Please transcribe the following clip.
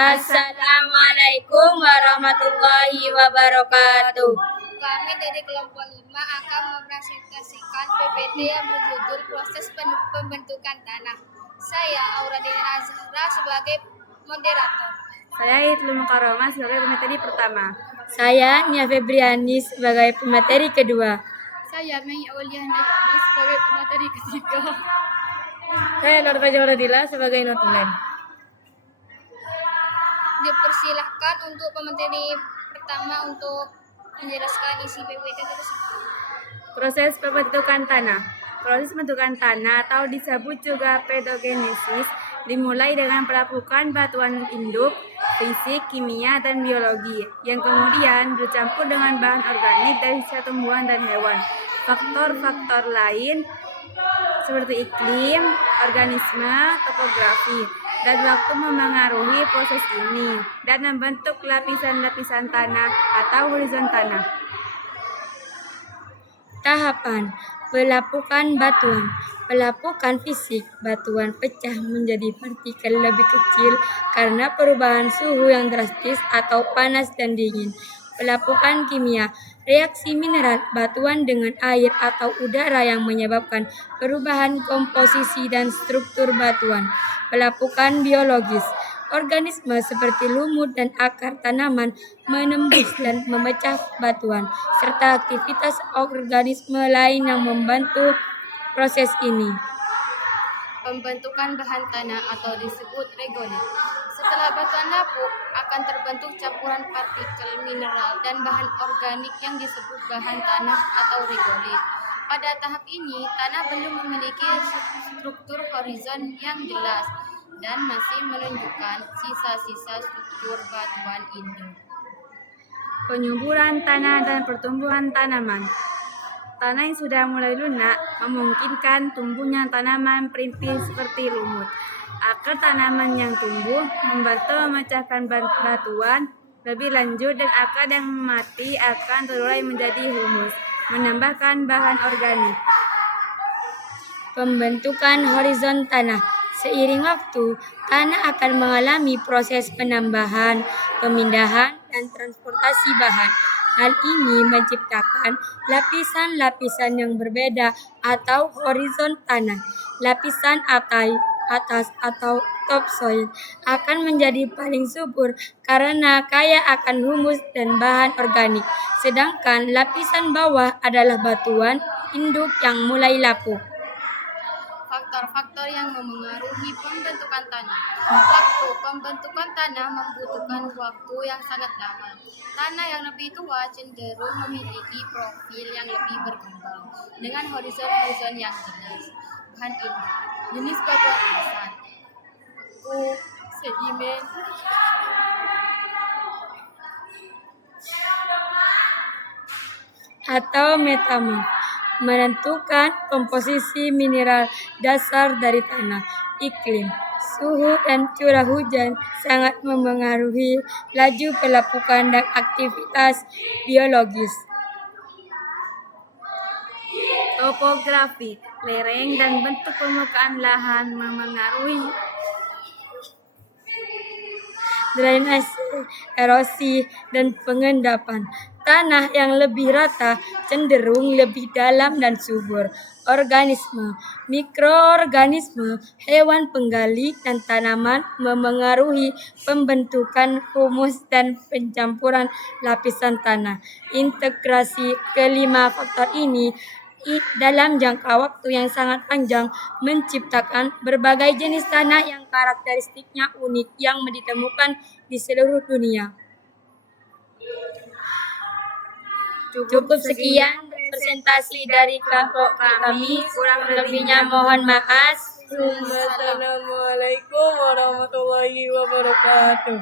Assalamualaikum warahmatullahi wabarakatuh. Kami dari kelompok 5 akan mempresentasikan PPT yang berjudul Proses Pembentukan Tanah. Saya Auradina Zahra sebagai moderator. Saya Ibnu Mukarramah sebagai pemateri pertama. Saya Nia Febriani sebagai pemateri kedua. Saya Mei Auliana sebagai pemateri ketiga. Saya Nurta Jawradila sebagai notulen. Dipersilahkan untuk pemateri pertama untuk menjelaskan isi PPT tersebut. Proses pembentukan tanah. Proses pembentukan tanah atau disebut juga pedogenesis dimulai dengan pelapukan batuan induk, fisik, kimia, dan biologi yang kemudian bercampur dengan bahan organik dari sisa tumbuhan dan hewan. Faktor-faktor lain seperti iklim, organisme, topografi, dan waktu memengaruhi proses ini dan membentuk lapisan-lapisan tanah atau horizon tanah. Tahapan pelapukan batuan. Pelapukan fisik, batuan pecah menjadi partikel lebih kecil karena perubahan suhu yang drastis atau panas dan dingin. Pelapukan kimia, reaksi mineral batuan dengan air atau udara yang menyebabkan perubahan komposisi dan struktur batuan. Pelapukan biologis, organisme seperti lumut dan akar tanaman menembus dan memecah batuan, serta aktivitas organisme lain yang membantu proses ini. Pembentukan bahan tanah atau disebut regolit. Setelah batuan lapuk, akan terbentuk campuran partikel mineral dan bahan organik yang disebut bahan tanah atau regolit. Pada tahap ini, tanah belum memiliki struktur horizon yang jelas dan masih menunjukkan sisa-sisa struktur batuan induk. Penyuburan tanah dan pertumbuhan tanaman. Tanah yang sudah mulai lunak memungkinkan tumbuhnya tanaman perintis seperti lumut. Akar tanaman yang tumbuh membantu memecahkan batuan lebih lanjut dan akar yang mati akan terurai menjadi humus, menambahkan bahan organik. Pembentukan horizon tanah. Seiring waktu, tanah akan mengalami proses penambahan, pemindahan, dan transportasi bahan. Hal ini menciptakan lapisan-lapisan yang berbeda atau horizon tanah. Lapisan atas atau topsoil akan menjadi paling subur karena kaya akan humus dan bahan organik. Sedangkan lapisan bawah adalah batuan induk yang mulai lapuk. Faktor-faktor yang memengaruhi pembentukan tanah. Waktu pembentukan tanah membutuhkan waktu yang sangat lama. Tanah yang lebih tua cenderung memiliki profil yang lebih berkembang dengan horizon-horizon yang jelas. Bahan induk, jenis batuan asat, beku, sedimen, atau metamorf, menentukan komposisi mineral dasar dari tanah. Iklim, suhu dan curah hujan sangat memengaruhi laju pelapukan dan aktivitas biologis. Topografi, lereng dan bentuk permukaan lahan memengaruhi drainase, erosi, dan pengendapan. Tanah yang lebih rata cenderung lebih dalam dan subur. Organisme, mikroorganisme, hewan penggali, dan tanaman memengaruhi pembentukan humus dan pencampuran lapisan tanah. Integrasi kelima faktor ini dalam jangka waktu yang sangat panjang menciptakan berbagai jenis tanah yang karakteristiknya unik yang ditemukan di seluruh dunia. Cukup sekian presentasi dari kelompok kami, kurang lebihnya mohon maaf. Assalamualaikum warahmatullahi wabarakatuh.